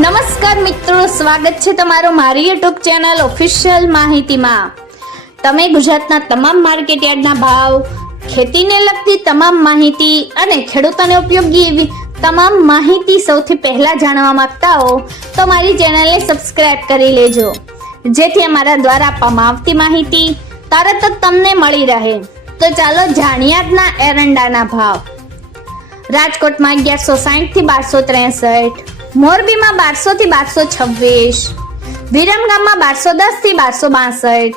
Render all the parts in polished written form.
નમસ્કાર મિત્રો, સ્વાગત છે તમારું મારી યુટ્યુબ ચેનલ ઓફિશિયલ માહિતીમાં। તમે ગુજરાતના તમામ માર્કેટ યાર્ડના ભાવ, ખેતીને લગતી તમામ માહિતી અને ખેડૂતોને ઉપયોગી એવી તમામ માહિતી સૌથી પહેલા જાણવા માંગતા હો તો મારી ચેનલને સબસ્ક્રાઇબ કરી લેજો, જેથી અમારા દ્વારા આપવામાં આવતી માહિતી તરત જ તમને મળી રહે। તો ચાલો જાણીએ આજના એરંડાના ભાવ। રાજકોટમાં 1160 થી 1263, મોરબીમાં 1200 થી 1226, વિરમગામમાં 1210 થી 1262,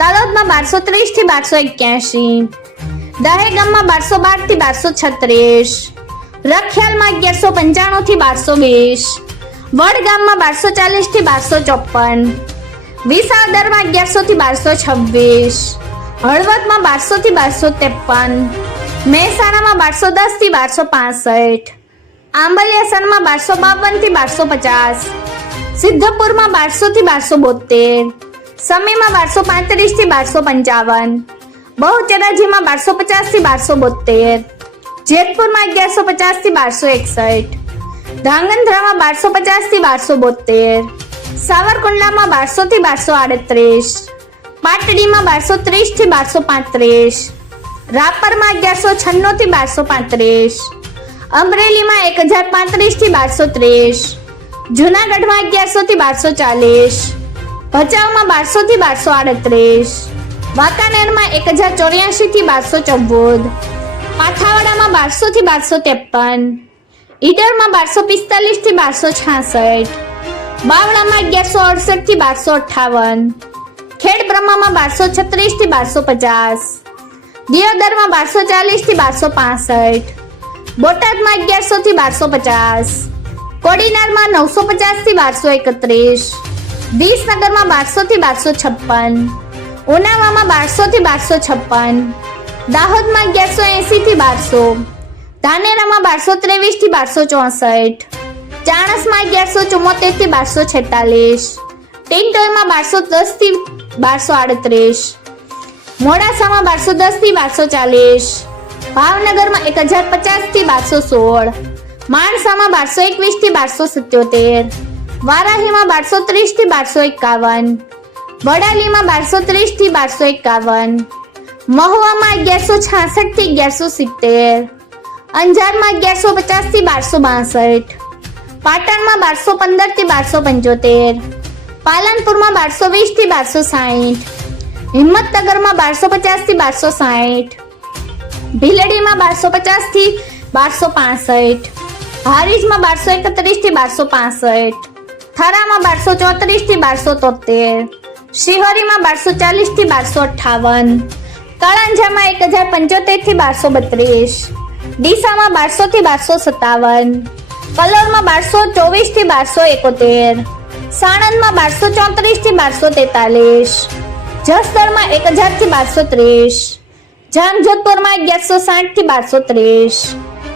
તલોદમાં 1230 થી 1281, દહેગામમાં 1212 થી 1236, રખિયાલમાં 1195 થી 1220, વડગામમાં 1240 થી 1254, વિસાવદરમાં 1100 થી 1226, હળવદમાં 1200 થી 1253, મહેસાણામાં 1210 થી 1265, આંબલિયાસરમાં 1252 થી 1250, સિદ્ધપુરમાં 1200 થી 1272, સમીમાં 1235 થી 1255, બહુચરાજીમાં 1250 થી 1272, જેતપુરમાં 1150 થી 1261, ધાંગધ્રામાં 1250 થી 1272, સાવરકુંડલામાં 1200 થી 1238, પાટડીમાં 1230 થી 1235, રાપરમાં 1196 થી 1235, અમરેલીમાં 1035 થી 1230, જૂનાગઢમાં 1100 થી 1240, ભચાઉમાં 1200 થી 1238, વાંકાનેરમાં 1084 થી 1214, પાથાવાડામાં 1200 થી 1253, ઈડરમાં 1245 થી 1266, બાવળામાં 1168 થી 1258, ખેડબ્રહ્મામાં 1236 થી 1250, દિયોદરમાં 1240 થી 1265, બોટાદમાં 1100 થી 1250, કોડીનારમાં 950 થી 1231, વિસનગરમાં 1200 થી 1256, ઉનાવામાં 1200 થી 1256, દાહોદમાં 1180 થી 1200, ધાનેરામાં 1223 થી 1264, ચાણસમાં 1174 થી 1246, ટિંટોયમાં 1210 થી 1238, મોડાસામાં 1210 થી 1240, ભાવનગરમાં 1050 થી 1216, માણસામાં 1221 થી 1277, વારાહીમાં 1230 થી 1251, વડાલીમાં 1230 થી 1251, મહુવામાં 1166 થી 1170, અંજારમાં 1150 થી 1262, પાટણમાં 1215 થી 1275, પાલનપુરમાં 1220 થી 1260, હિંમતનગરમાં 1250 થી 1260, ભીલડીમાં 1250 થી 1265, હારીજમાં 1231 થી 1265, થરામાં 1234 થી 1273, શિહોરીમાં 1240 થી 1258, તળાંજામાં 1075 થી 1232, ડીસામાં 1200 થી 1257, કલોલમાં 1224 થી 1271, સાણંદમાં 1234 થી 1243, જસદણમાં 1000 થી 1230, જામજોધપુરમાં 1160 થી 1230,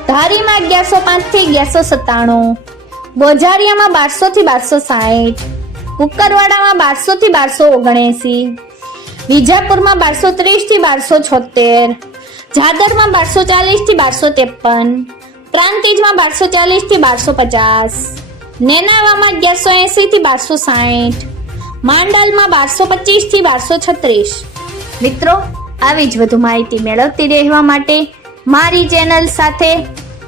ધારીમાં 1105 થી 1197, ગોઝારિયામાં 1200 થી 1260, કુકરવાડામાં 1200 થી 1279, વિજાપુરમાં 1230 થી 1276, જાદરમાં 1240 થી 1253, પ્રાંતિજમાં 1240 થી 1250, નેનાવામાં 1180 થી 1260, માંડલમાં 1225 થી 1236। મિત્રો, આવી જ વધુ માહિતી મેળવતી રહેવા માટે મારી ચેનલ સાથે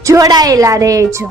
જોડાયેલા રહેજો।